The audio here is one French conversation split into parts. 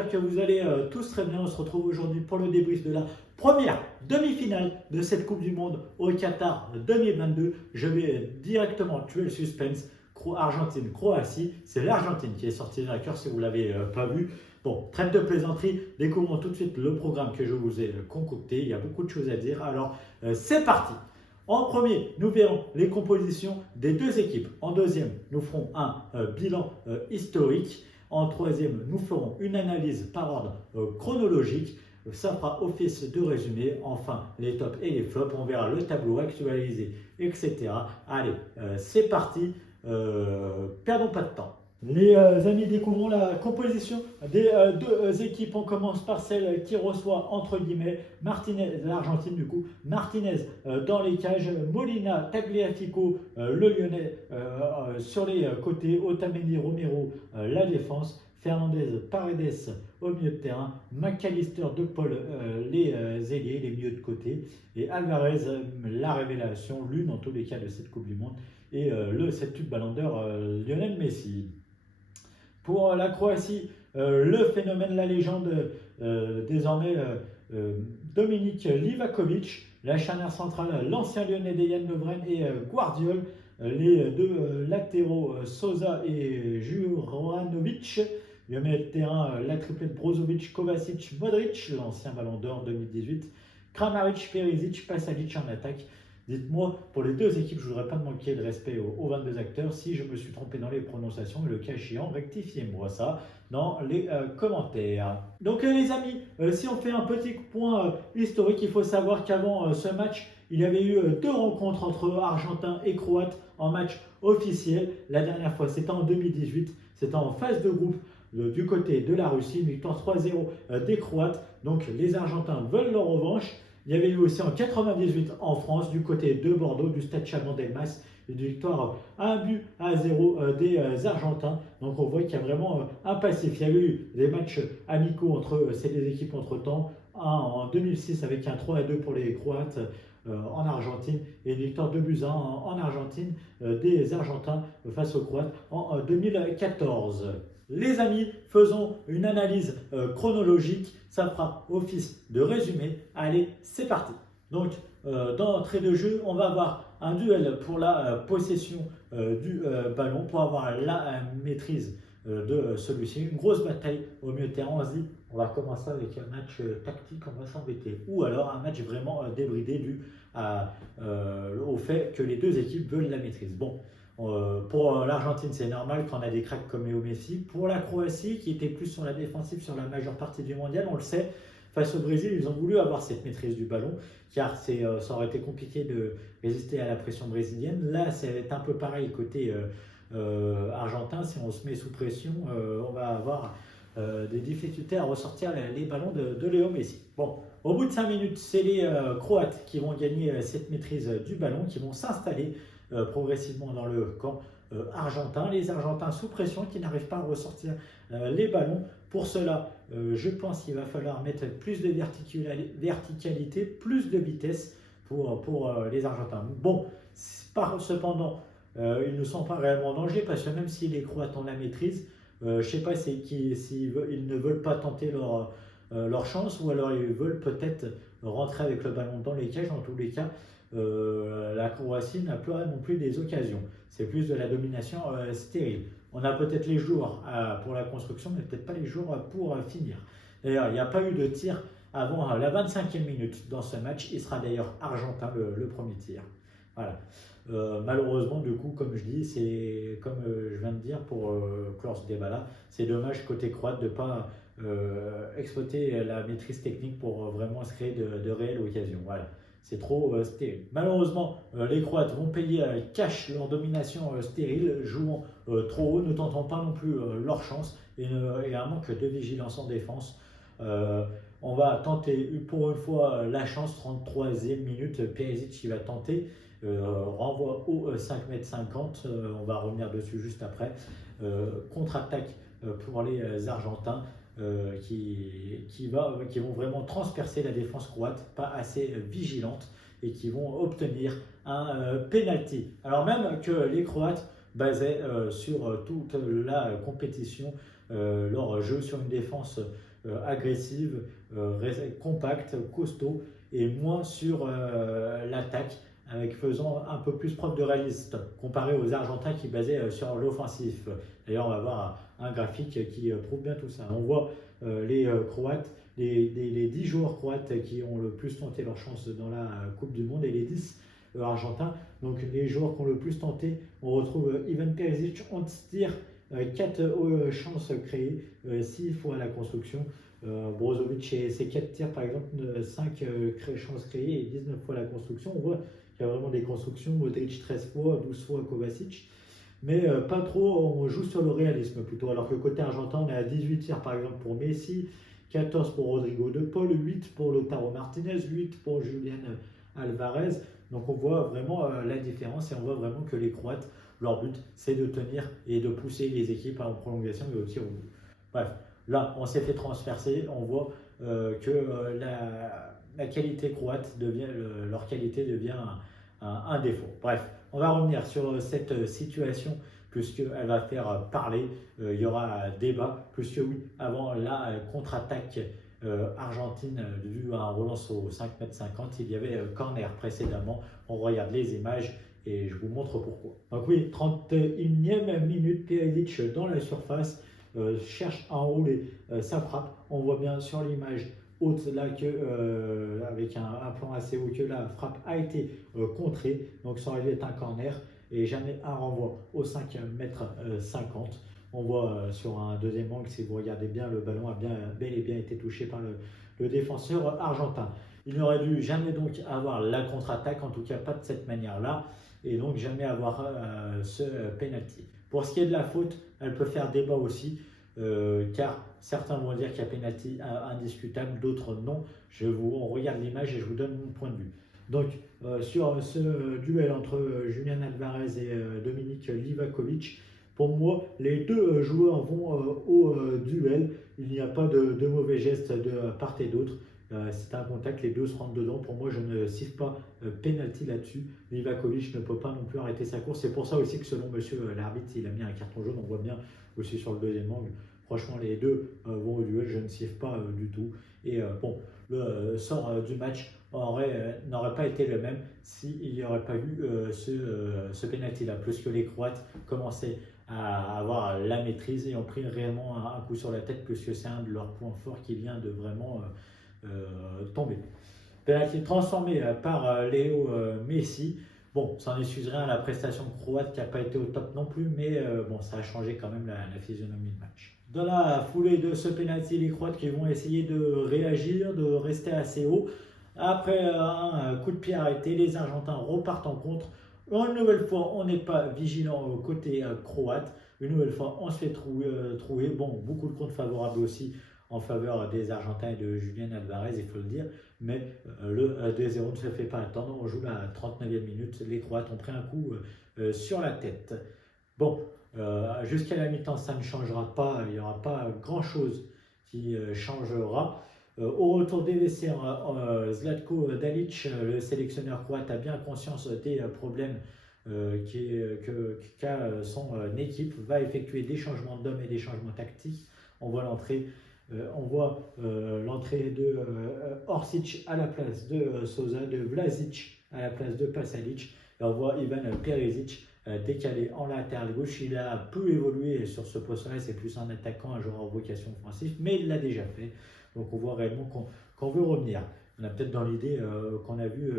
j'espère que vous allez tous très bien. On se retrouve aujourd'hui pour le débrief de la première demi-finale de cette Coupe du Monde au Qatar 2022. Je vais directement tuer le suspense. Argentine-Croatie, c'est l'Argentine qui est sortie vainqueur si vous ne l'avez pas vu. Bon, trêve de plaisanterie, découvrons tout de suite le programme que je vous ai concocté. Il y a beaucoup de choses à dire, alors c'est parti. En premier, nous verrons les compositions des deux équipes. En deuxième, nous ferons un bilan historique. En troisième, nous ferons une analyse par ordre chronologique. Ça fera office de résumé. Enfin, les tops et les flops. On verra le tableau actualisé, etc. Allez, c'est parti. Perdons pas de temps. Les amis, découvrons la composition des deux équipes. On commence par celle qui reçoit, entre guillemets, Martinez, l'Argentine du coup, Martinez dans les cages, Molina, Tagliafico, le Lyonnais sur les côtés, Otamendi, Romero, la défense, Fernandez, Paredes au milieu de terrain, McAllister, De Paul, les ailiers, les milieux de côté, et Alvarez, la révélation, l'une en tous les cas de cette Coupe du Monde, et le septuple ballon d'or Lionel Messi. Pour la Croatie, le phénomène, la légende, désormais Dominik Livakovic, la charnière centrale, l'ancien Lyonnais Dejan Lovren et Guardiol, les deux latéraux Sosa et Juranovic, le milieu de terrain, la triplette Brozovic, Kovacic, Modric, l'ancien ballon d'or 2018, Kramaric, Perisic, Pasalic en attaque. Dites-moi, pour les deux équipes, je ne voudrais pas manquer de respect aux 22 acteurs. Si je me suis trompé dans les prononciations, le cas échéant, rectifiez-moi ça dans les commentaires. Donc les amis, si on fait un petit point historique, il faut savoir qu'avant ce match, il y avait eu deux rencontres entre Argentins et Croates en match officiel. La dernière fois, c'était en 2018, c'était en phase de groupe du côté de la Russie, une victoire 3-0 des Croates. Donc les Argentins veulent leur revanche. Il y avait eu aussi en 98 en France, du côté de Bordeaux, du Stade Chalon-Delmas, une victoire 1-0 des Argentins. Donc on voit qu'il y a vraiment un passif. Il y a eu des matchs amicaux entre ces deux équipes entre-temps. Un en 2006 avec un 3-2 pour les Croates en Argentine et une victoire 2-1 en Argentine des Argentins face aux Croates en 2014. Les amis, faisons une analyse chronologique, ça fera office de résumé. Allez, c'est parti. Donc, d'entrée de jeu, on va avoir un duel pour la possession du ballon, pour avoir la maîtrise de celui-ci. Une grosse bataille au milieu de terrain. On se dit, on va commencer avec un match tactique, on va s'embêter. Ou alors un match vraiment débridé dû au fait que les deux équipes veulent la maîtrise. Bon. Pour l'Argentine, c'est normal quand on a des cracks comme Léo Messi. Pour la Croatie, qui était plus sur la défensive sur la majeure partie du mondial, on le sait, face au Brésil, ils ont voulu avoir cette maîtrise du ballon, car ça aurait été compliqué de résister à la pression brésilienne. Là, ça va être un peu pareil côté argentin. Si on se met sous pression, on va avoir des difficultés à ressortir les ballons de Léo Messi. Bon, au bout de 5 minutes, c'est les Croates qui vont gagner cette maîtrise du ballon, qui vont s'installer progressivement dans le camp argentin. Les Argentins sous pression qui n'arrivent pas à ressortir les ballons. Pour cela, je pense qu'il va falloir mettre plus de verticalité, plus de vitesse pour les Argentins. Bon, cependant, ils ne sont pas réellement en danger parce que même si les Croates ont la maîtrise, je ne sais pas s'ils ne veulent pas tenter leur chance ou alors ils veulent peut-être rentrer avec le ballon dans les cages. En tous les cas, la Croatie n'a pas non plus des occasions. C'est plus de la domination stérile. On a peut-être les jours pour la construction, mais peut-être pas les jours pour finir. D'ailleurs, il n'y a pas eu de tir avant la 25e minute dans ce match. Il sera d'ailleurs argentin le premier tir. Voilà. Malheureusement, du coup, comme je dis, c'est comme je viens de dire pour clore ce débat-là, c'est dommage côté croate de ne pas exploiter la maîtrise technique pour vraiment se créer de réelles occasions. Voilà. C'est trop stérile. Malheureusement, les Croates vont payer cash leur domination stérile, jouant trop haut, ne tentant pas non plus leur chance et un manque de vigilance en défense. On va tenter pour une fois la chance, 33e minute, Perisic qui va tenter, renvoi au 5,50 m, on va revenir dessus juste après, contre-attaque pour les Argentins. Qui vont vraiment transpercer la défense croate, pas assez vigilante, et qui vont obtenir un penalty. Alors même que les Croates basaient sur toute la compétition leur jeu sur une défense agressive, compacte, costaud et moins sur l'attaque, avec faisant un peu plus preuve de réalisme comparé aux Argentins qui basaient sur l'offensif. D'ailleurs, on va voir un graphique qui prouve bien tout ça. On voit les Croates, les 10 joueurs croates qui ont le plus tenté leur chance dans la Coupe du Monde et les 10 argentins. Donc les joueurs qui ont le plus tenté, on retrouve Ivan Perisic, 11 tirs, 4 chances créées, 6 fois la construction. Brozovic et ses 4 tirs par exemple, 5 chances créées et 19 fois la construction. On voit qu'il y a vraiment des constructions, Modric 13 fois, 12 fois Kovacic. Mais pas trop, on joue sur le réalisme plutôt. Alors que côté argentin, on est à 18 tirs par exemple pour Messi, 14 pour Rodrigo de Paul, 8 pour Lautaro Martinez, 8 pour Julian Alvarez. Donc on voit vraiment la différence et on voit vraiment que les Croates, leur but, c'est de tenir et de pousser les équipes en prolongation et au tir au but. Bref, là, on s'est fait transpercer. On voit que la qualité croate devient, leur qualité devient un défaut. Bref, on va revenir sur cette situation puisqu'elle va faire parler. Il y aura débat, puisque oui, avant la contre-attaque argentine due à un relance au 5,50 m, il y avait corner précédemment. On regarde les images et je vous montre pourquoi. Donc oui, 31e minute, Perisic dans la surface cherche à enrouler sa frappe. On voit bien sur l'image haute là que avec un plan assez haut que la frappe a été contrée. Donc ça aurait dû être un corner et jamais un renvoi au 5,50 m. On voit sur un deuxième angle, si vous regardez bien, le ballon a bel et bien été touché par le défenseur argentin. Il n'aurait dû jamais donc avoir la contre-attaque, en tout cas pas de cette manière-là, et donc jamais avoir ce penalty. Pour ce qui est de la faute, elle peut faire débat aussi, car certains vont dire qu'il y a penalty indiscutable, d'autres non. On regarde l'image et je vous donne mon point de vue. Donc sur ce duel entre Julian Alvarez et Dominik Livakovic, pour moi, les deux joueurs vont au duel. Il n'y a pas de mauvais gestes de part et d'autre. C'est un contact, les deux se rentrent dedans. Pour moi, je ne siffle pas penalty là-dessus. Livakovic ne peut pas non plus arrêter sa course. C'est pour ça aussi que selon monsieur l'arbitre, il a mis un carton jaune. On voit bien aussi sur le deuxième angle. Franchement, les deux vont au duel. Je ne siffle pas du tout. Et bon, le sort du match n'aurait pas été le même s'il n'y aurait pas eu ce penalty-là. Plus que les Croates commençaient à avoir la maîtrise et ont pris réellement un coup sur la tête, puisque c'est un de leurs points forts qui vient de vraiment tomber. Penalty transformé par Léo Messi. Bon, ça en excuse rien à la prestation croate qui n'a pas été au top non plus, mais bon, ça a changé quand même la physionomie de match. Dans la foulée de ce penalty, les Croates qui vont essayer de réagir, de rester assez haut. Après un coup de pied arrêté, les Argentins repartent en contre. Une nouvelle fois, on n'est pas vigilant côté croate. Une nouvelle fois, on se fait trouver. Bon, beaucoup de comptes favorables aussi en faveur des Argentins et de Julian Alvarez, il faut le dire. Mais le 2-0 ne se fait pas attendre. On joue la 39e minute. Les Croates ont pris un coup sur la tête. Bon, jusqu'à la mi-temps, ça ne changera pas. Il n'y aura pas grand-chose qui changera. Au retour des vestiaires, Zlatko Dalic, le sélectionneur croate, a bien conscience des problèmes qu'a son équipe, va effectuer des changements d'hommes et des changements tactiques. On voit l'entrée de Orsic à la place de Sousa, de Vlasic à la place de Pasalic. Et on voit Ivan Perisic décalé en latéral gauche. Il a peu évolué sur ce poste-là, c'est plus un attaquant, un joueur en vocation offensive, mais il l'a déjà fait. Donc on voit réellement qu'on veut revenir. On a peut-être dans l'idée qu'on a vu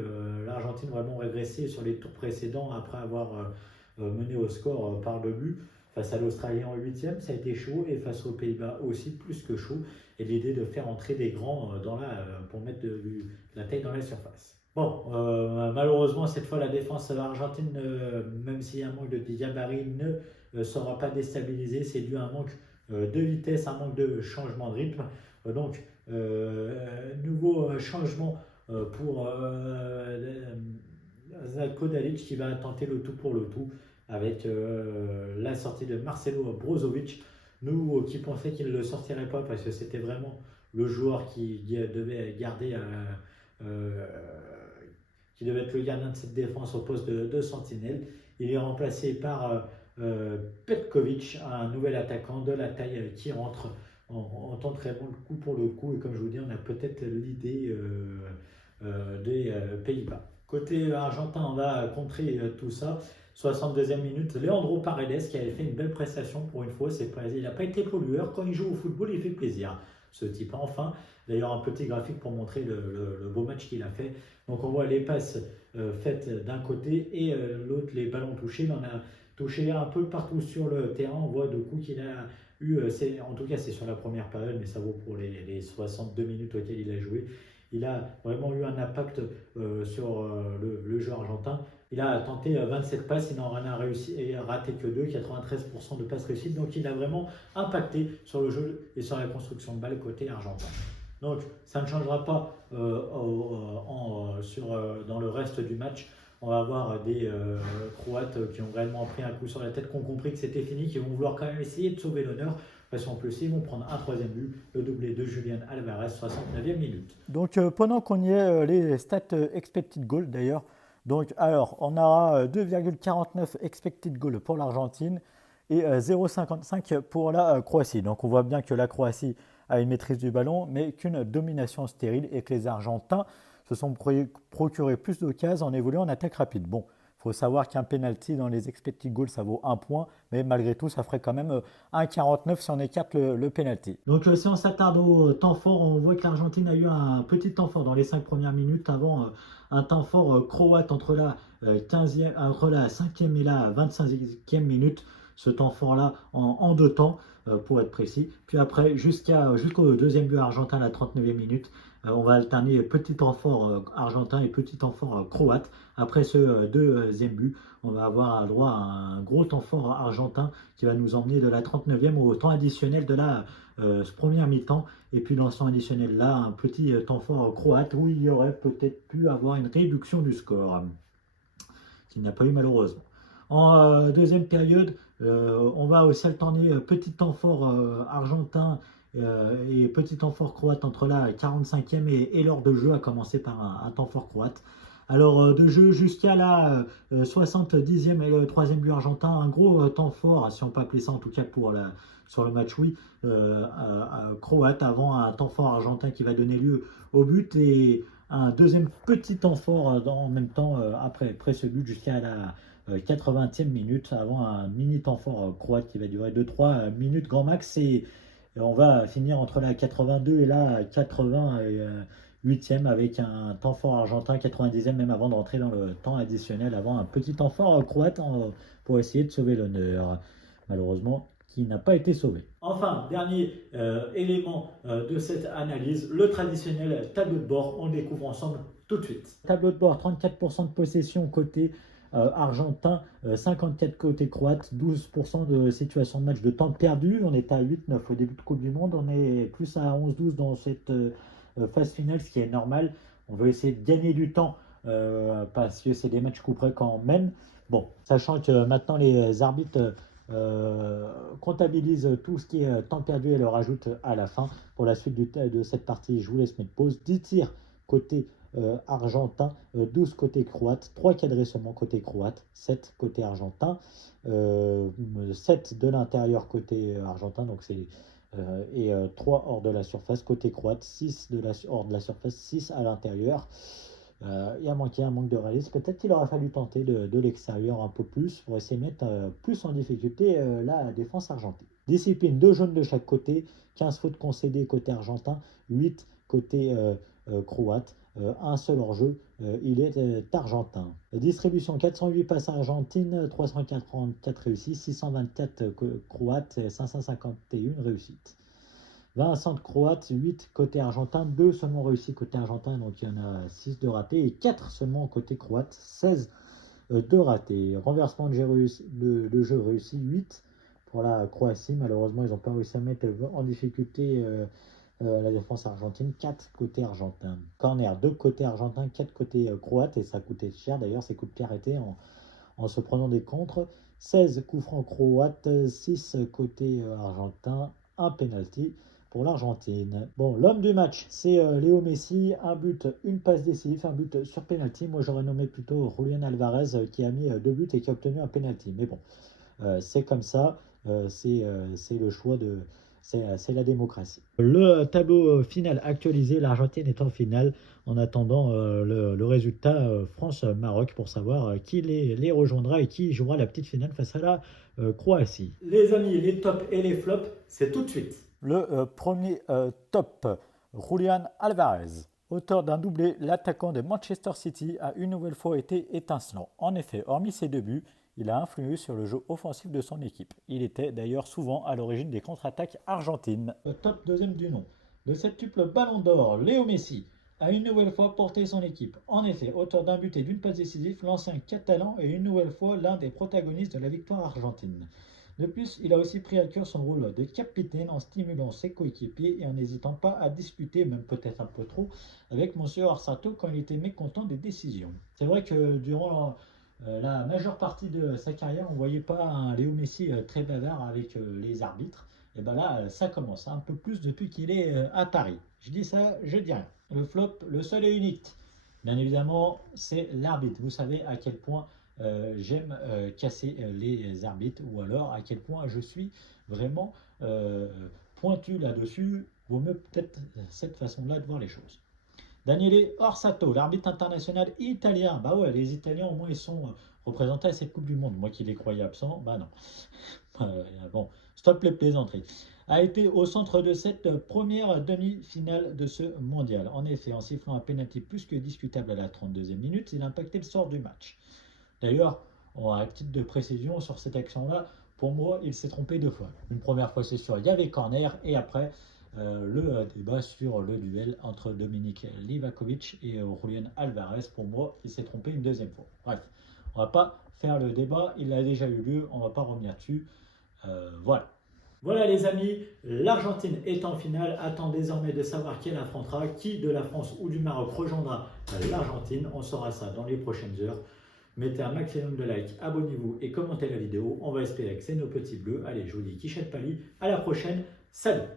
l'Argentine vraiment régresser sur les tours précédents après avoir mené au score par 2 buts. Face à l'Australie en 8e, ça a été chaud, et face aux Pays-Bas aussi plus que chaud. Et l'idée de faire entrer des grands pour mettre de la taille dans la surface. Bon, malheureusement, cette fois, la défense argentine, même s'il y a un manque de gabarit, ne sera pas déstabilisée. C'est dû à un manque de vitesse, un manque de changement de rythme. Donc, nouveau changement pour Zlatko Dalic qui va tenter le tout pour le tout avec la sortie de Marcelo Brozovic. Nous qui pensaient qu'il ne le sortirait pas parce que c'était vraiment le joueur qui devait garder, qui devait être le gardien de cette défense au poste de sentinelle. Il est remplacé par Petkovic, un nouvel attaquant de la taille qui rentre. on tente vraiment le coup pour le coup, et comme je vous dis, on a peut-être l'idée des Pays-Bas. Côté argentin, on va contrer tout ça. 62e minute, Leandro Paredes qui avait fait une belle prestation pour une fois. Il n'a pas été pollueur. Quand il joue au football, il fait plaisir. Ce type, enfin. D'ailleurs, un petit graphique pour montrer le beau match qu'il a fait. Donc, on voit les passes faites d'un côté et l'autre, les ballons touchés. Il en a touché un peu partout sur le terrain. On voit de coups qu'il a eu, en tout cas, c'est sur la première période, mais ça vaut pour les 62 minutes auxquelles il a joué. Il a vraiment eu un impact sur le jeu argentin. Il a tenté 27 passes, il n'en a réussi et raté que 2, 93% de passes réussites. Donc il a vraiment impacté sur le jeu et sur la construction de balle côté argentin. Donc ça ne changera pas dans le reste du match. On va avoir des Croates qui ont réellement pris un coup sur la tête, qui ont compris que c'était fini, qui vont vouloir quand même essayer de sauver l'honneur. Parce qu'en plus, ils vont prendre un troisième but, le doublé de Julián Alvarez, 69e minute. Donc pendant qu'on y est, les stats expected goal d'ailleurs. Donc alors, on aura 2,49 expected goal pour l'Argentine et 0,55 pour la Croatie. Donc on voit bien que la Croatie a une maîtrise du ballon, mais qu'une domination stérile et que les Argentins se sont procurés plus d'occasions en évoluant en attaque rapide. Bon, il faut savoir qu'un penalty dans les expected goals, ça vaut 1 point, mais malgré tout, ça ferait quand même 1,49 si on écarte le penalty. Donc si on s'attarde au temps fort, on voit que l'Argentine a eu un petit temps fort dans les 5 premières minutes avant un temps fort croate entre la 5e et la 25e minute. Ce temps fort-là en 2 temps, pour être précis. Puis après, jusqu'au deuxième but argentin à la 39e minute, on va alterner petit temps fort argentin et petit temps fort croate. Après ce deuxième but, on va avoir droit à un gros temps fort argentin qui va nous emmener de la 39e au temps additionnel de la première mi-temps. Et puis dans ce temps additionnel là, un petit temps fort croate où il y aurait peut-être pu avoir une réduction du score, qu'il n'y a pas eu malheureusement. En deuxième période, on va aussi alterner petit temps fort argentin et petit temps fort croate entre la 45e et l'heure de jeu, à commencer par un temps fort croate. Alors de jeu jusqu'à la 70e et le troisième but argentin, un gros temps fort, si on peut appeler ça en tout cas sur le match, oui, croate, avant un temps fort argentin qui va donner lieu au but, et un deuxième petit temps fort en même temps après ce but jusqu'à la 80e minute, avant un mini temps fort croate qui va durer 2-3 minutes grand max, et on va finir entre la 82 et la 88e avec un temps fort argentin, 90e même, avant de rentrer dans le temps additionnel, avant un petit temps fort croate pour essayer de sauver l'honneur, malheureusement qui n'a pas été sauvé. Enfin, dernier élément de cette analyse, le traditionnel tableau de bord. On le découvre ensemble tout de suite. Tableau de bord, 34% de possession côté argentin, 54 côté croate, 12% de situation de match de temps perdu. On est à 8-9 au début de Coupe du Monde, on est plus à 11-12 dans cette phase finale, ce qui est normal. On veut essayer de gagner du temps parce que c'est des matchs coup près quand on mène. Bon, sachant que maintenant les arbitres comptabilise tout ce qui est temps perdu et le rajoute à la fin. Pour la suite de cette partie, je vous laisse mettre pause. 10 tirs côté argentin, 12 côté croate, 3 cadrés seulement côté croate, 7 côté argentin, 7 de l'intérieur côté argentin, donc c'est et 3 hors de la surface côté croate, 6 hors de la surface, 6 à l'intérieur. Il y a un manque de réalisme. Peut-être qu'il aurait fallu tenter de l'extérieur un peu plus pour essayer de mettre plus en difficulté la défense argentine. Discipline, 2 jaunes de chaque côté, 15 fautes concédées côté argentin, 8 côté croate, un seul hors-jeu, il est argentin. Distribution, 408 passes argentines, 344 réussies, 624 croates, 551 réussites. 20 centres croates, 8 côté argentin, 2 seulement réussis côté argentin, donc il y en a 6 de ratés, et 4 seulement côté croate, 16 de ratés. Renversement de jeu réussi, 8 pour la Croatie. Malheureusement, ils n'ont pas réussi à mettre en difficulté la défense argentine, 4 côté argentin. Corner, 2 côté argentin, 4 côté croate, et ça a coûté cher d'ailleurs, ces coups de pied arrêtés en se prenant des contres. 16 coups francs croates, 6 côté argentin, un penalty pour l'Argentine. Bon, l'homme du match, c'est Léo Messi, un but, une passe décisive, un but sur penalty. Moi, j'aurais nommé plutôt Julián Alvarez qui a mis 2 buts et qui a obtenu un penalty. Mais bon, c'est comme ça, c'est le choix c'est la démocratie. Le tableau final actualisé, l'Argentine est en finale en attendant le résultat France-Maroc pour savoir qui les rejoindra et qui jouera la petite finale face à la Croatie. Les amis, les tops et les flops, c'est tout de suite. Le premier top, Julián Álvarez. Auteur d'un doublé, l'attaquant de Manchester City a une nouvelle fois été étincelant. En effet, hormis ses deux buts, il a influé sur le jeu offensif de son équipe. Il était d'ailleurs souvent à l'origine des contre-attaques argentines. Le top deuxième du nom. Le septuple Ballon d'Or, Léo Messi, a une nouvelle fois porté son équipe. En effet, auteur d'un but et d'une passe décisive, l'ancien catalan est une nouvelle fois l'un des protagonistes de la victoire argentine. De plus, il a aussi pris à cœur son rôle de capitaine en stimulant ses coéquipiers et en n'hésitant pas à discuter, même peut-être un peu trop, avec Monsieur Arsato quand il était mécontent des décisions. C'est vrai que durant la majeure partie de sa carrière, on ne voyait pas un Léo Messi très bavard avec les arbitres. Et bien là, ça commence un peu plus depuis qu'il est à Paris. Je dis ça, je dis rien. Le flop, le seul et unique, bien évidemment, c'est l'arbitre. Vous savez à quel point j'aime casser les arbitres ou alors à quel point je suis vraiment pointu là-dessus. Vaut mieux peut-être cette façon-là de voir les choses. Daniele Orsato, l'arbitre international italien. Bah ouais, les Italiens au moins ils sont représentés à cette Coupe du Monde. Moi qui les croyais absents, bah non. Bon, stop les plaisanteries. A été au centre de cette première demi-finale de ce mondial. En effet, en sifflant un pénalty plus que discutable à la 32e minute, il a impacté le sort du match. D'ailleurs, à titre de précision sur cette action-là, pour moi, il s'est trompé deux fois. Une première fois, c'est sûr, il y avait corner, et après, le débat sur le duel entre Dominique Livakovic et Julián Álvarez. Pour moi, il s'est trompé une deuxième fois. Bref, on va pas faire le débat, il a déjà eu lieu, on va pas revenir dessus. Voilà. Voilà les amis, l'Argentine est en finale. Attend désormais de savoir qui elle affrontera, qui de la France ou du Maroc rejoindra l'Argentine. On saura ça dans les prochaines heures. Mettez un maximum de likes, abonnez-vous et commentez la vidéo. On va espérer que c'est nos petits bleus. Allez, je vous dis Kichet Pali, à la prochaine, salut!